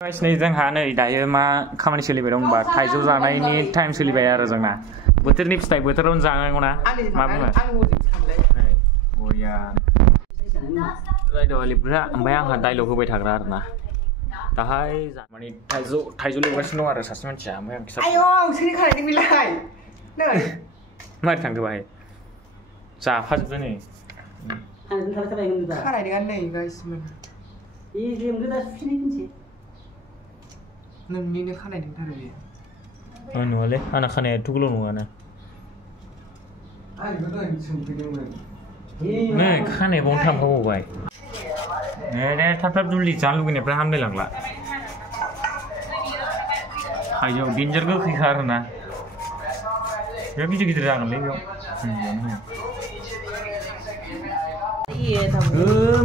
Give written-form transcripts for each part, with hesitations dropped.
गासिनो जोंहा नै दायो मा खामानि सोलिबाय दं होनबा थाइजौ जानायनि टाइम सोलिबाय आरो जोंना बोथोरनि फिथाइ बोथोरावनो जानांगौ ना मा बुङो बरिया रायदावलिफ्रा ओमफ्राय आंहा डायलग होबाय थाग्रा आरोना दाहाय माने थाइजौ लेगासिनो दं आरो सासे मानसिया ओमफ्राय आं आयौ सोरनि खानायनि बिलाइ नै मारै थांदो बाहाय जाफाजोबदो नै खानायनिया नै गासिबो नोंनिनो खानाय दंथारो बेयो नङालै आंना खानाया एथ'गोलाव नङाना नै खानाया बावनो थांफाबावबाय दे थाब थाब जल्दि जानो लुगैनायफ्रा हामलाय लांला थाइजौ डेन्जार गोखैखा आरोना बिराद गिदिर गिदिर जागोनलै बेयाव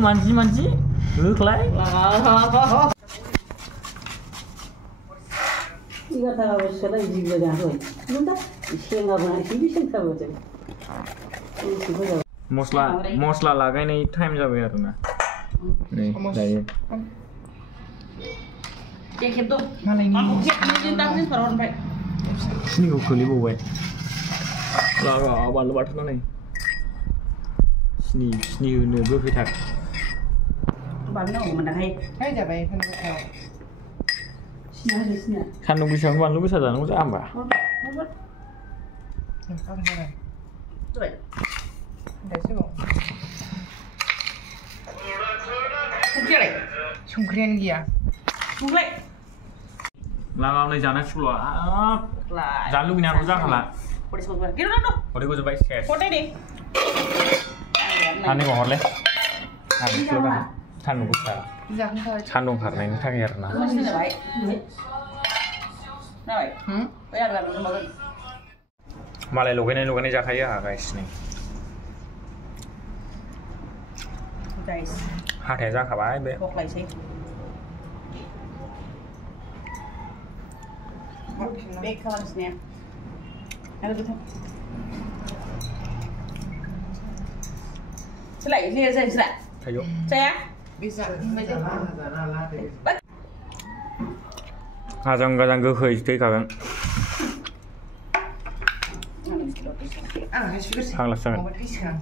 मानसि होख्लाय मस्ला लागायनाय टाइम जाबाय आरोना नै दायो सिनिखौ खोलैबावबाय लागा बानलु बाथोनानै सिनि होनो गोखैथार सान्दुं गोसायाव बानलु गोसा जानांगौ जाया होमबा संख्रियानो गैया लागावनै जानांसिगौल' जानो लुगैनायाथ' जाखाला हरैखौ जोब्बाय सेस सानैखौ हरले सान्दुं गोसा सान्दुं खारनायनि थाखाय आरोना मालाय लगायनाय जाखायो आंहा गायसिनो हाथाया जाखाबाय बे थाइजौ आजां गाजां गोखै थैखागोन फाग्लासो जागोन